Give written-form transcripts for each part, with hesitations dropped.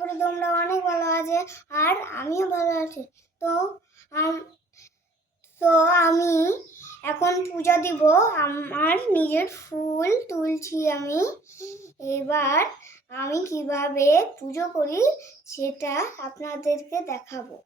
করি তোমরা অনেক ভালো আছে, আর আমিও ভালো আছি। তো আমি এখন পূজা দিব। আমার নিজের ফুল তুলছি আমি। এবার আমি কিভাবে পুজো করি সেটা আপনাদেরকে দেখাবো।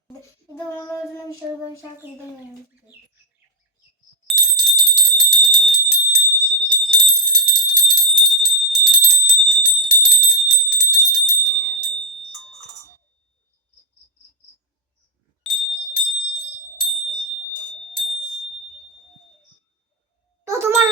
তো তোমার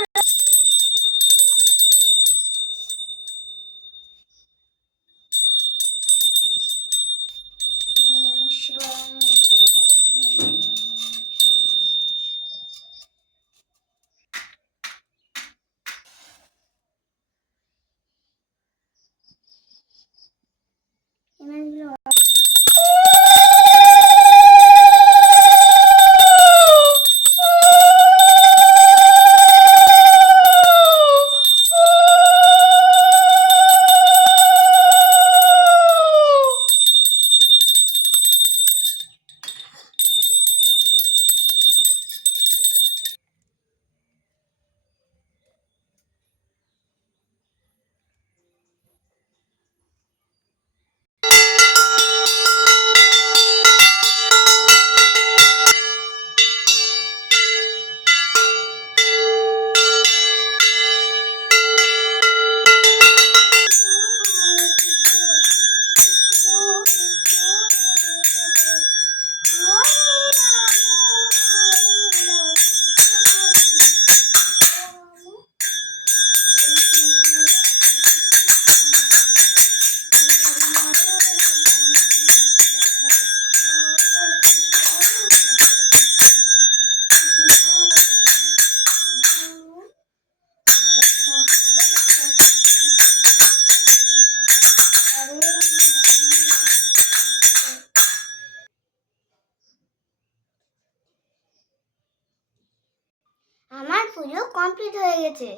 আমার পুজো কমপ্লিট হয়ে গেছে।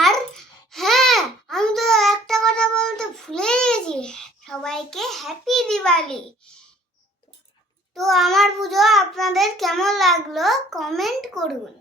আর হ্যাঁ, আমি তো একটা কথা বলতে ভুলে গেছি, সবাইকে হ্যাপি দিওয়ালি। তো আমার পুজো আপনাদের কেমন লাগলো কমেন্ট করুন।